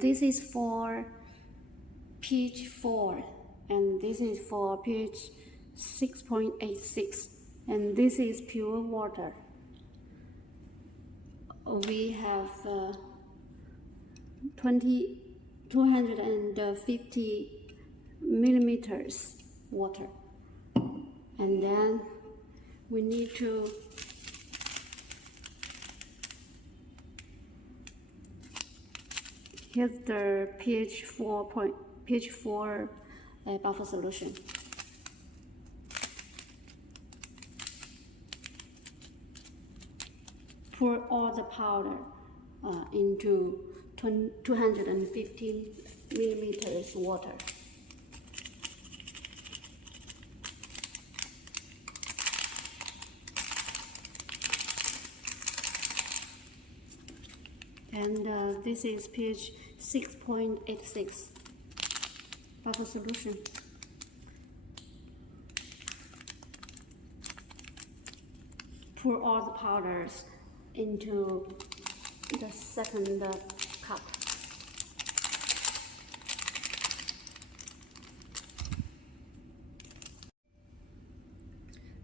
This is for pH 4, and this is for pH 6.86, and this is pure water. We have 250 millimeters water, and then we need to here's the pH 4 buffer solution. Pour all the powder into 250 millimeters water. And this is pH 6.86 buffer solution. Pour all the powders into the second cup.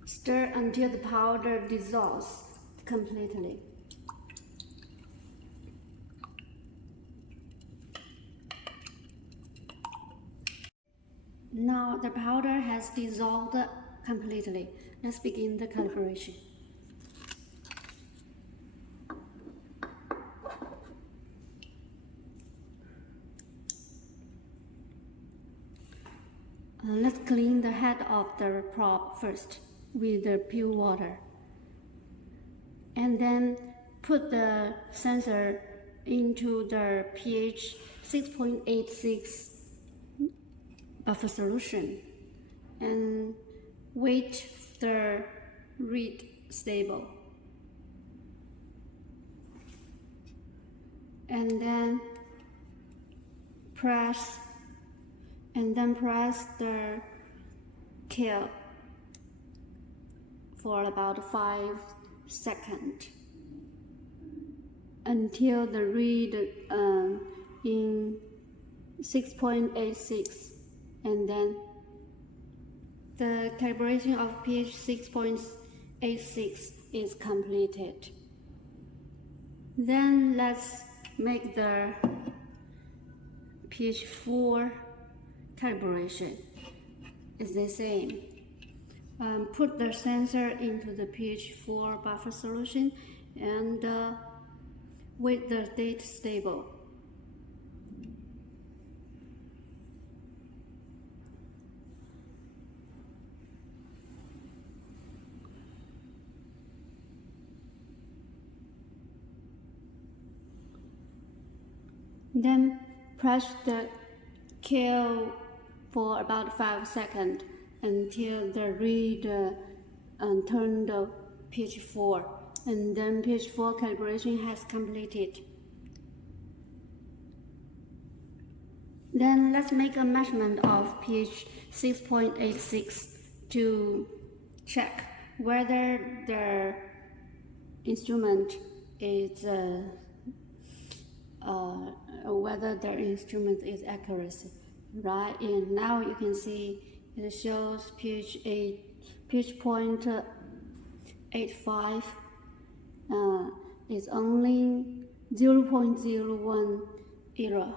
Stir until the powder dissolves completely. Now the powder has dissolved completely. Let's begin the calibration. Let's clean the head of the probe first with the pure water, and then put the sensor into the pH 6.86 buffer solution and wait the read stable, and then press the kill for about 5 seconds until the read in 6.86, and then the calibration of pH 6.86 is completed. Then let's make the pH 4 calibration. It's the same. Put the sensor into the pH 4 buffer solution and wait the date stable. Then press the kill for about 5 seconds until the read turn the pH 4, and then pH 4 calibration has completed. Then let's make a measurement of pH 6.86 to check whether the instrument is accurate. Right, and now you can see it shows pH 0.85 is only 0.01 error.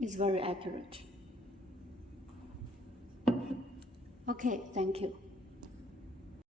It's very accurate. Okay, thank you.